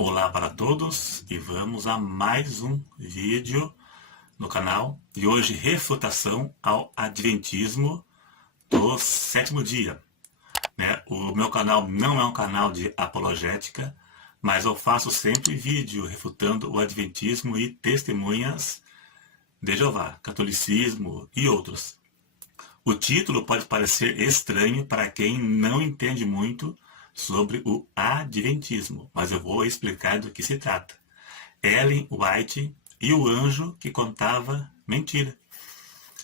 Olá para todos e vamos a mais um vídeo no canal e hoje refutação ao Adventismo do sétimo dia. O meu canal não é um canal de apologética, mas eu faço sempre vídeo refutando o Adventismo e testemunhas de Jeová, catolicismo e outros. O título pode parecer estranho para quem não entende muito sobre o Adventismo, mas eu vou explicar do que se trata. Ellen White e o anjo que contava mentira.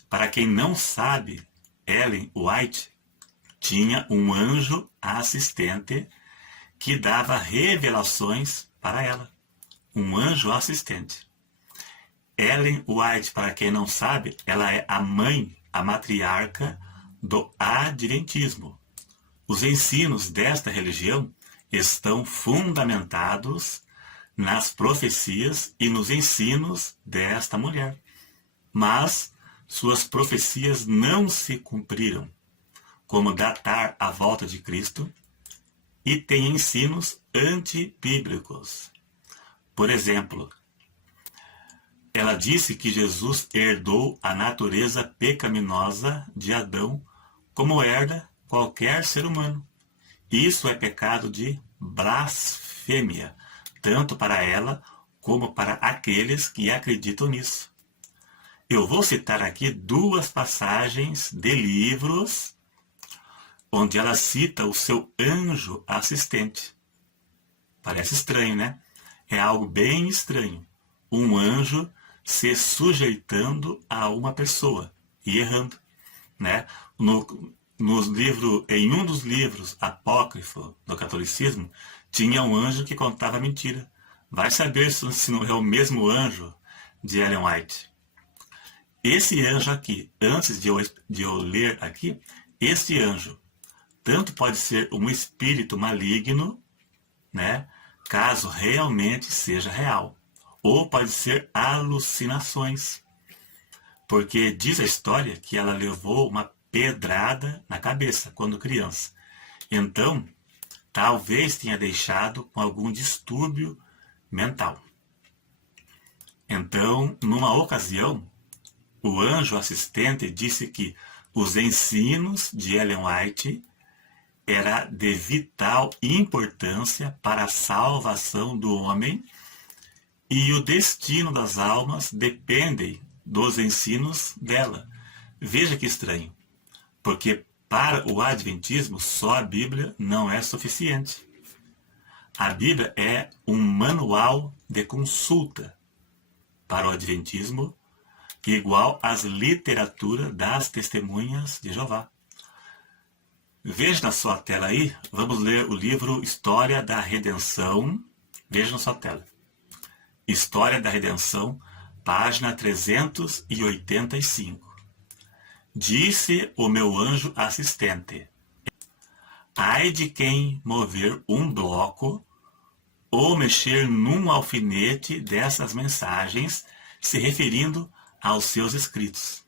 Para quem não sabe, Ellen White tinha um anjo assistente que dava revelações para ela. Um anjo assistente. Ellen White, para quem não sabe, ela é a mãe, a matriarca do Adventismo. Os ensinos desta religião estão fundamentados nas profecias e nos ensinos desta mulher. Mas suas profecias não se cumpriram, como datar a volta de Cristo, e tem ensinos antibíblicos. Por exemplo, ela disse que Jesus herdou a natureza pecaminosa de Adão como herda qualquer ser humano. Isso é pecado de blasfêmia, tanto para ela como para aqueles que acreditam nisso. Eu vou citar aqui duas passagens de livros onde ela cita o seu anjo assistente. Parece estranho, né? É algo bem estranho. Um anjo se sujeitando a uma pessoa e errando, né? Em um dos livros apócrifos do catolicismo, tinha um anjo que contava mentira. Vai saber se não é o mesmo anjo de Ellen White. Esse anjo aqui, antes de eu ler aqui, este anjo, tanto pode ser um espírito maligno, né, caso realmente seja real, ou pode ser alucinações, porque diz a história que ela levou uma pedrada na cabeça quando criança. Então, talvez tenha deixado com algum distúrbio mental. Então, numa ocasião, o anjo assistente disse que os ensinos de Ellen White era de vital importância para a salvação do homem e o destino das almas dependem dos ensinos dela. Veja que estranho. Porque para o Adventismo só a Bíblia não é suficiente. A Bíblia é um manual de consulta para o Adventismo, igual às literaturas das testemunhas de Jeová. Veja na sua tela aí, vamos ler o livro História da Redenção. Veja na sua tela. História da Redenção, página 385. Disse o meu anjo assistente: ai de quem mover um bloco ou mexer num alfinete dessas mensagens, se referindo aos seus escritos.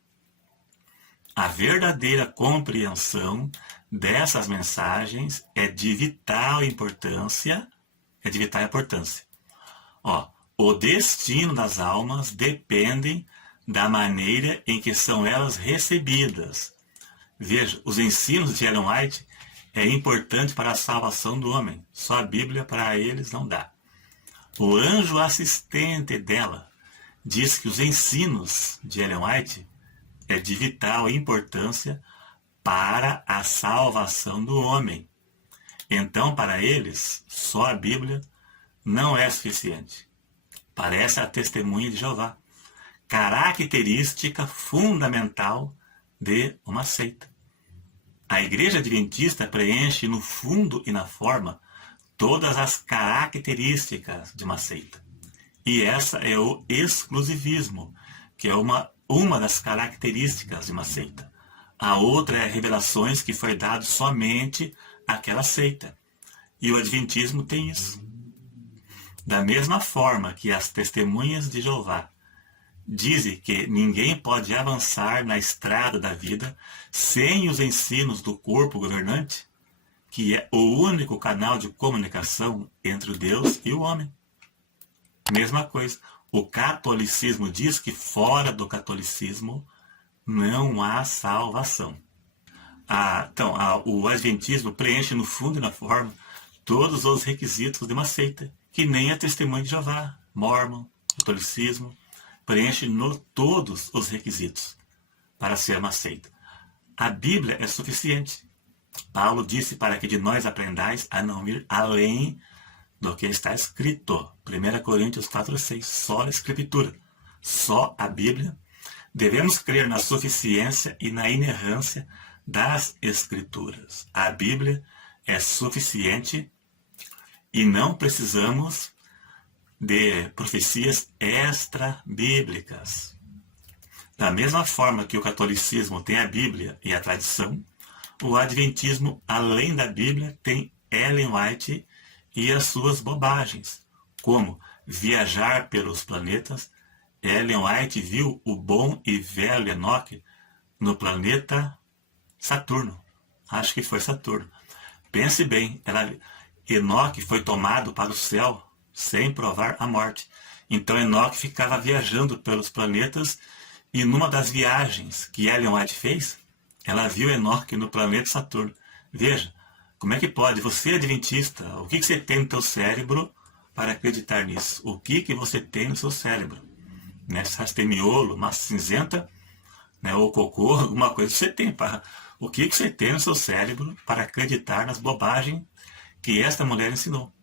A verdadeira compreensão dessas mensagens é de vital importância. O destino das almas dependem da maneira em que são elas recebidas. Veja, os ensinos de Ellen White é importante para a salvação do homem. Só a Bíblia para eles não dá. O anjo assistente dela diz que os ensinos de Ellen White é de vital importância para a salvação do homem. Então, para eles, só a Bíblia não é suficiente. Parece a testemunha de Jeová. Característica fundamental de uma seita. A Igreja Adventista preenche no fundo e na forma todas as características de uma seita. E essa é o exclusivismo, que é uma das características de uma seita. A outra é revelações que foi dado somente àquela seita. E o Adventismo tem isso. Da mesma forma que as testemunhas de Jeová dizem que ninguém pode avançar na estrada da vida sem os ensinos do corpo governante, que é o único canal de comunicação entre o Deus e o homem. Mesma coisa. O catolicismo diz que fora do catolicismo não há salvação. O adventismo preenche no fundo e na forma todos os requisitos de uma seita, que nem a Testemunha de Jeová, Mórmon, catolicismo, preenche todos os requisitos para ser uma seita. A Bíblia é suficiente. Paulo disse para que de nós aprendais a não ir além do que está escrito. 1 Coríntios 4,6. Só a Escritura, só a Bíblia. Devemos crer na suficiência e na inerrância das Escrituras. A Bíblia é suficiente e não precisamos de profecias extra-bíblicas. Da mesma forma que o catolicismo tem a Bíblia e a tradição, o adventismo, além da Bíblia, tem Ellen White e as suas bobagens, como viajar pelos planetas. Ellen White viu o bom e velho Enoque no planeta Saturno. Acho que foi Saturno. Pense bem, Enoque foi tomado para o céu sem provar a morte. Então Enoque ficava viajando pelos planetas e numa das viagens que Ellen White fez, ela viu Enoque no planeta Saturno. Veja, como é que pode? Você é adventista, o que você tem no seu cérebro para acreditar nisso? O que você tem no seu cérebro? Né? Se tem miolo, massa cinzenta, né? Ou cocô, alguma coisa você tem. O que você tem no seu cérebro para acreditar nas bobagens que esta mulher ensinou?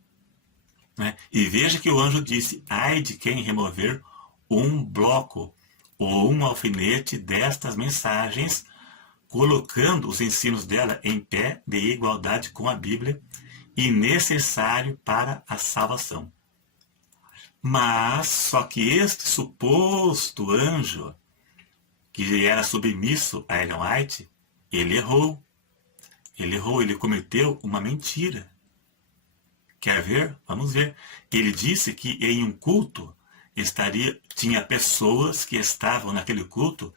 Né? E veja que o anjo disse, ai de quem remover um bloco ou um alfinete destas mensagens, colocando os ensinos dela em pé de igualdade com a Bíblia e necessário para a salvação. Mas, só que este suposto anjo, que era submisso a Ellen White, ele errou. Ele cometeu uma mentira. Quer ver? Vamos ver. Ele disse que em um culto tinha pessoas que estavam naquele culto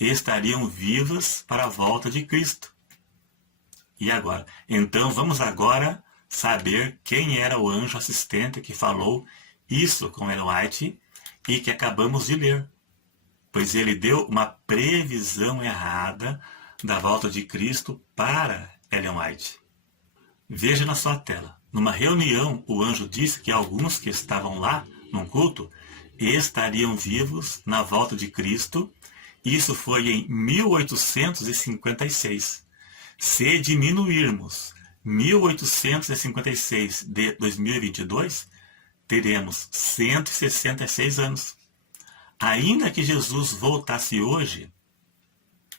e estariam vivas para a volta de Cristo. E agora? Então vamos agora saber quem era o anjo assistente que falou isso com Ellen White e que acabamos de ler. Pois ele deu uma previsão errada da volta de Cristo para Ellen White. Veja na sua tela. Numa reunião, o anjo disse que alguns que estavam lá, num culto, estariam vivos na volta de Cristo. Isso foi em 1856. Se diminuirmos 1856 de 2022, teremos 166 anos. Ainda que Jesus voltasse hoje,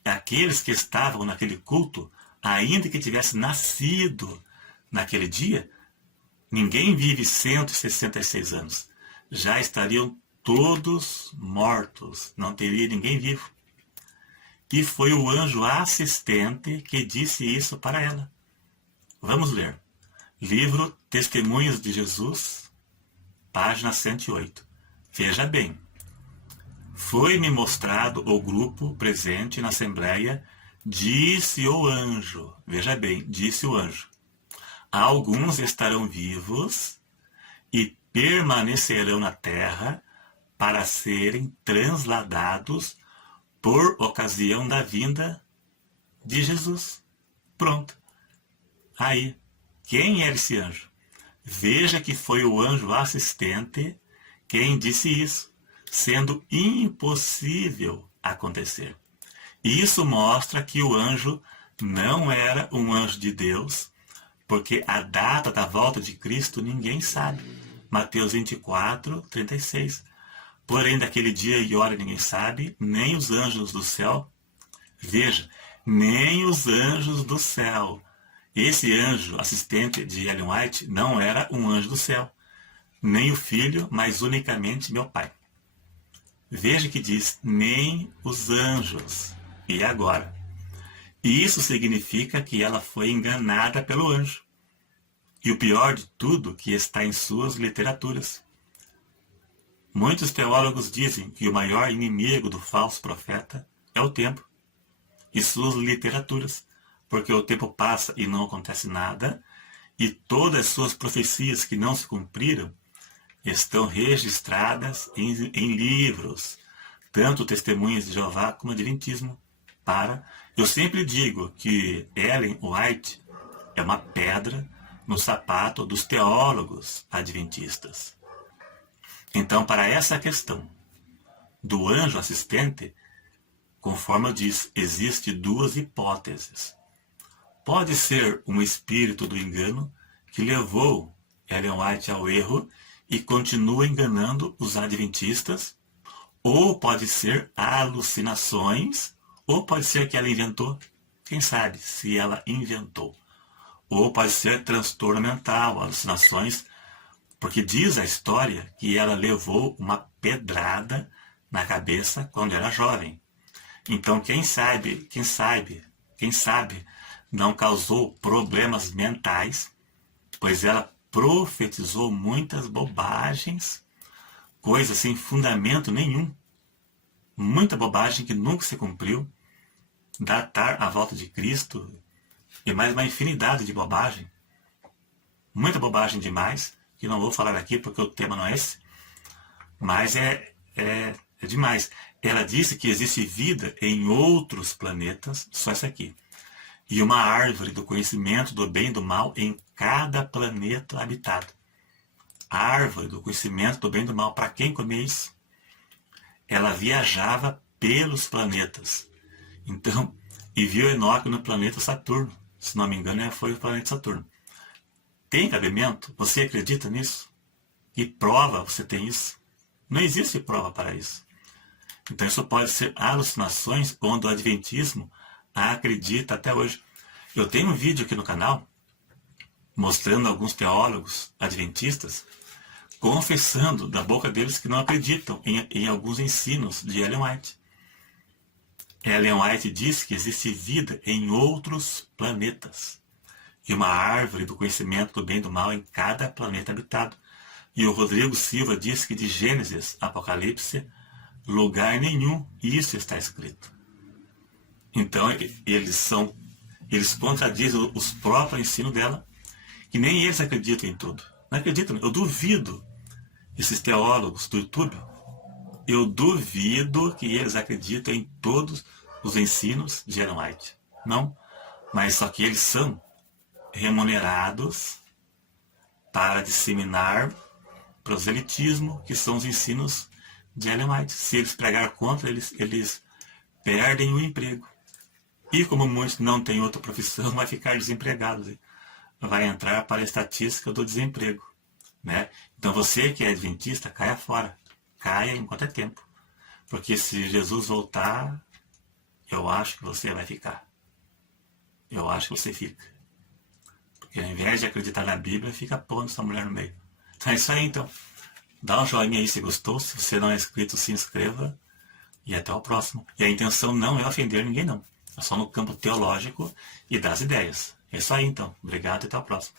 aqueles que estavam naquele culto, ainda que tivesse nascido naquele dia, ninguém vive 166 anos. Já estariam todos mortos, não teria ninguém vivo. E foi o anjo assistente que disse isso para ela. Vamos ler. Livro Testemunhos de Jesus, página 108. Veja bem. Foi-me mostrado o grupo presente na assembleia, disse o anjo. Veja bem, disse o anjo. Alguns estarão vivos e permanecerão na terra para serem transladados por ocasião da vinda de Jesus. Pronto. Aí, quem era esse anjo? Veja que foi o anjo assistente quem disse isso, sendo impossível acontecer. Isso mostra que o anjo não era um anjo de Deus, porque a data da volta de Cristo ninguém sabe. Mateus 24, 36. Porém, daquele dia e hora ninguém sabe, nem os anjos do céu. Veja, nem os anjos do céu. Esse anjo assistente de Ellen White não era um anjo do céu, nem o filho, mas unicamente meu pai. Veja que diz, nem os anjos. E agora? Isso significa que ela foi enganada pelo anjo. E o pior de tudo, que está em suas literaturas. Muitos teólogos dizem que o maior inimigo do falso profeta é o tempo e suas literaturas, porque o tempo passa e não acontece nada, e todas as suas profecias que não se cumpriram estão registradas em livros, tanto Testemunhas de Jeová como Adventismo. Eu sempre digo que Ellen White é uma pedra no sapato dos teólogos adventistas. Então, para essa questão do anjo assistente, conforme eu disse, existe duas hipóteses. Pode ser um espírito do engano que levou Ellen White ao erro e continua enganando os adventistas, ou pode ser alucinações, ou pode ser que ela inventou, quem sabe se ela inventou. Ou pode ser transtorno mental, alucinações, porque diz a história que ela levou uma pedrada na cabeça quando era jovem. Então quem sabe, não causou problemas mentais, pois ela profetizou muitas bobagens, coisas sem fundamento nenhum, muita bobagem que nunca se cumpriu, datar a volta de Cristo e mais uma infinidade de bobagem, muita bobagem demais, que não vou falar aqui porque o tema não é esse, mas é demais. Ela disse que existe vida em outros planetas, só essa aqui, e uma árvore do conhecimento do bem e do mal em cada planeta habitado. A árvore do conhecimento do bem e do mal, para quem comer isso? Ela viajava pelos planetas. Então, e viu Enoque no planeta Saturno. Se não me engano, foi o planeta Saturno. Tem cabimento? Você acredita nisso? Que prova você tem isso? Não existe prova para isso. Então isso pode ser alucinações onde o adventismo acredita até hoje. Eu tenho um vídeo aqui no canal mostrando alguns teólogos adventistas confessando da boca deles que não acreditam em alguns ensinos de Ellen White. Ellen White diz que existe vida em outros planetas e uma árvore do conhecimento do bem e do mal em cada planeta habitado. E o Rodrigo Silva diz que de Gênesis, Apocalipse, lugar nenhum isso está escrito. Então eles contradizem os próprios ensinos dela, que nem eles acreditam em tudo. Não acreditam. Eu duvido esses teólogos do YouTube, eu duvido que eles acreditem em todos os ensinos de Ellen White. Não, mas só que eles são remunerados para disseminar proselitismo, que são os ensinos de Ellen White. Se eles pregar contra, eles perdem o emprego. E como muitos não têm outra profissão, vai ficar desempregado. Vai entrar para a estatística do desemprego. Né? Então você que é adventista, caia fora. Caia enquanto é tempo. Porque se Jesus voltar, eu acho que você vai ficar. Eu acho que você fica. Porque ao invés de acreditar na Bíblia, fica pondo essa mulher no meio. Então é isso aí, então. Dá um joinha aí se gostou. Se você não é inscrito, se inscreva. E até o próximo. E a intenção não é ofender ninguém, não. É só no campo teológico e das ideias. É isso aí, então. Obrigado e até o próximo.